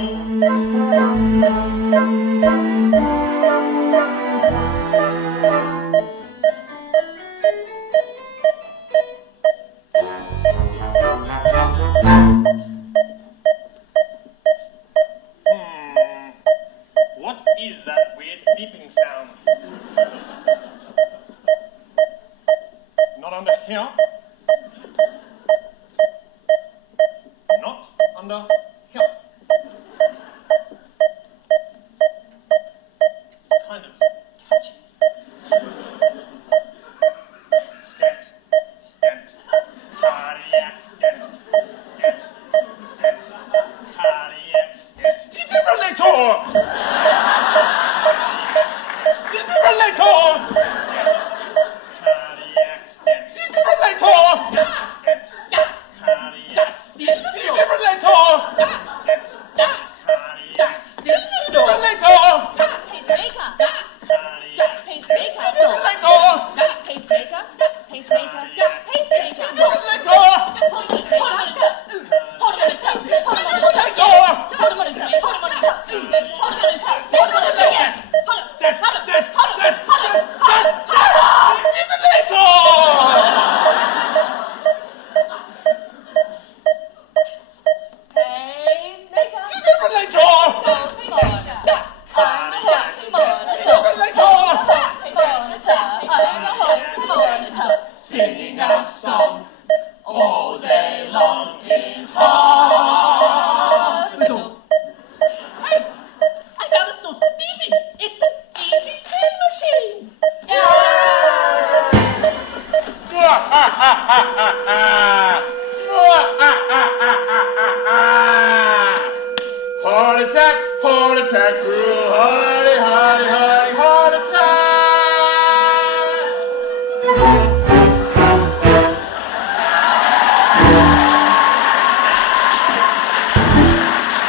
What is that weird beeping sound? Not under here. Not under here. It's kind of catchy. Stent, stent, cardiac stent, stent, stent, cardiac stent. Defibrillator! Defibrillator! Cardiac stent. Defibrillator! Stent. Das! Cardiac Das Dildo! Defibrillator! Das! Das! Das Dildo! Defibrillator! Pacemaker! Das! Cardiac Pacemaker! Defibrillator! Das Pacemaker! Pacemaker! Das Pacemaker! Defibrillator! Hold him on his toes! Hold him on his toes! Hold him on his toes! Defibrillator! Hold him on his toes! Hold him on his toes! Hold him on his toes! Hold him on his toes! Singing a song all day long in hospital. Hey, I found a source of beeping. It's an easy game machine. Heart attack,